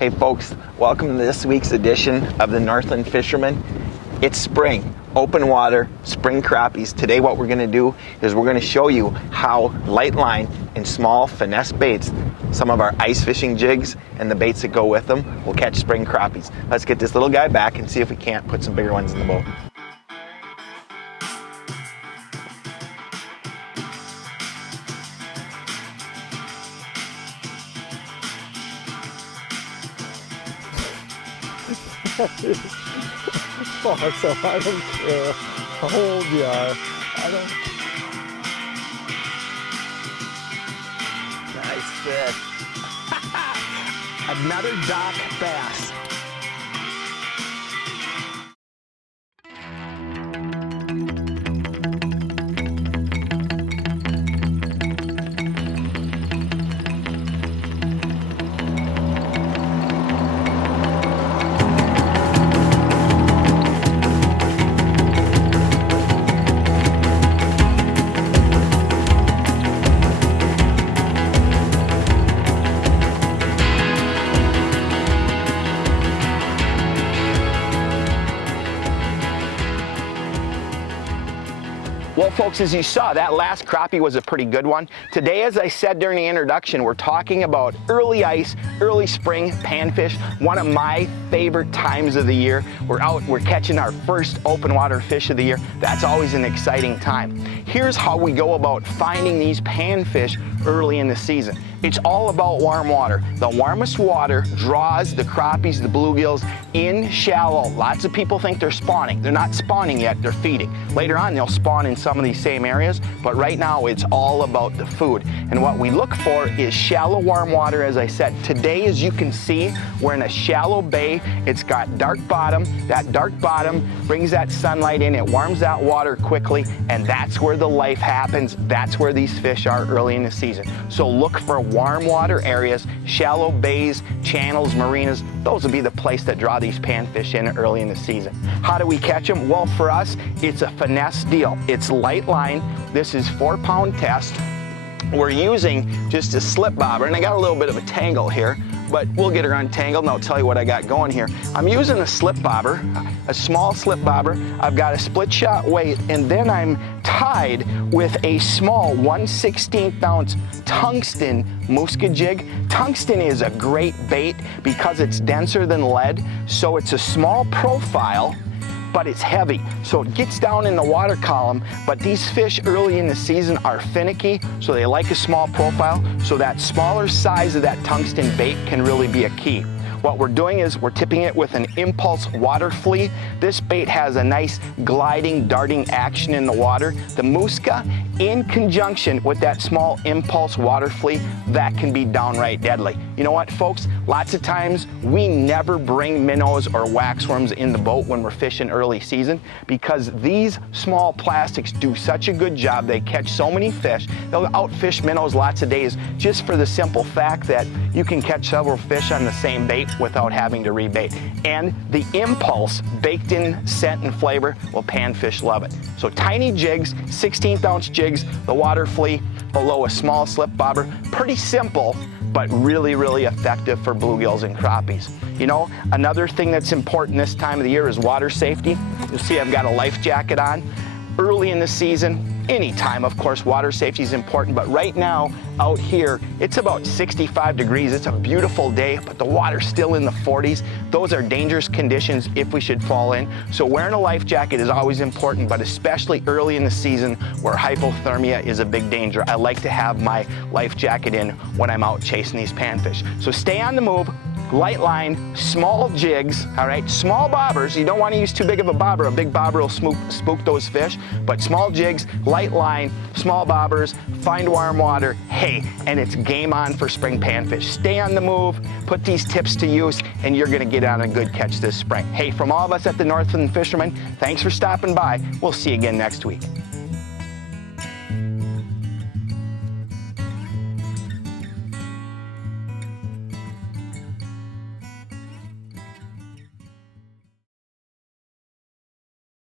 Hey folks, welcome to this week's edition of the Northland Fisherman. It's spring, open water, spring crappies. Today what we're going to do is we're going to show you how light line and small finesse baits, some of our ice fishing jigs and the baits that go with them, will catch spring crappies. Let's get this little guy back and see if we can't put some bigger ones in the boat. Awesome. I don't care how old you are. Nice fish. Another dock bass. Well folks, as you saw, that last crappie was a pretty good one. Today, as I said during the introduction, we're talking about early ice, early spring panfish, one of my favorite times of the year. We're catching our first open water fish of the year. That's always an exciting time. Here's how we go about finding these panfish early in the season. It's all about warm water. The warmest water draws the crappies, the bluegills in shallow. Lots of people think they're spawning. They're not spawning yet, they're feeding. Later on, they'll spawn in some of these same areas, but right now it's all about the food. And what we look for is shallow warm water, as I said. Today, as you can see, we're in a shallow bay. It's got dark bottom. That dark bottom brings that sunlight in, it warms that water quickly, and that's where the life happens. That's where these fish are early in the season. So look for warm water areas, shallow bays, channels, marinas. Those will be the place that draw these panfish in early in the season. How do we catch them? Well, for us, it's a finesse deal. It's light line. This is 4-pound test. We're using just a slip bobber, and I got a little bit of a tangle here, but we'll get her untangled and I'll tell you what I got going here. I'm using a slip bobber, a small slip bobber. I've got a split shot weight, and then I'm tied with a small 1/16 ounce tungsten Musca jig. Tungsten is a great bait because it's denser than lead, so it's a small profile, but it's heavy, so it gets down in the water column. But these fish early in the season are finicky, so they like a small profile, so that smaller size of that tungsten bait can really be a key. What we're doing is we're tipping it with an impulse water flea. This bait has a nice gliding, darting action in the water. The Musca, in conjunction with that small impulse water flea, that can be downright deadly. You know what, folks? Lots of times we never bring minnows or waxworms in the boat when we're fishing early season because these small plastics do such a good job. They catch so many fish. They'll outfish minnows lots of days just for the simple fact that you can catch several fish on the same bait without having to rebait. And the impulse baked in scent and flavor, well, panfish love it. So tiny jigs, 16th ounce jigs, the water flea below a small slip bobber. Pretty simple, but really, really effective for bluegills and crappies. You know, another thing that's important this time of the year is water safety. You'll see I've got a life jacket on. Early in the season, anytime, of course, water safety is important, but right now out here, it's about 65 degrees. It's a beautiful day, but the water's still in the 40s. Those are dangerous conditions if we should fall in. So wearing a life jacket is always important, but especially early in the season where hypothermia is a big danger. I like to have my life jacket in when I'm out chasing these panfish. So stay on the move. Light line, small jigs, all right? Small bobbers. You don't want to use too big of a bobber. A big bobber will spook those fish, but small jigs, light line, small bobbers, find warm water, hey, and it's game on for spring panfish. Stay on the move, put these tips to use, and you're gonna get on a good catch this spring. Hey, from all of us at the Northland Fisherman, thanks for stopping by. We'll see you again next week.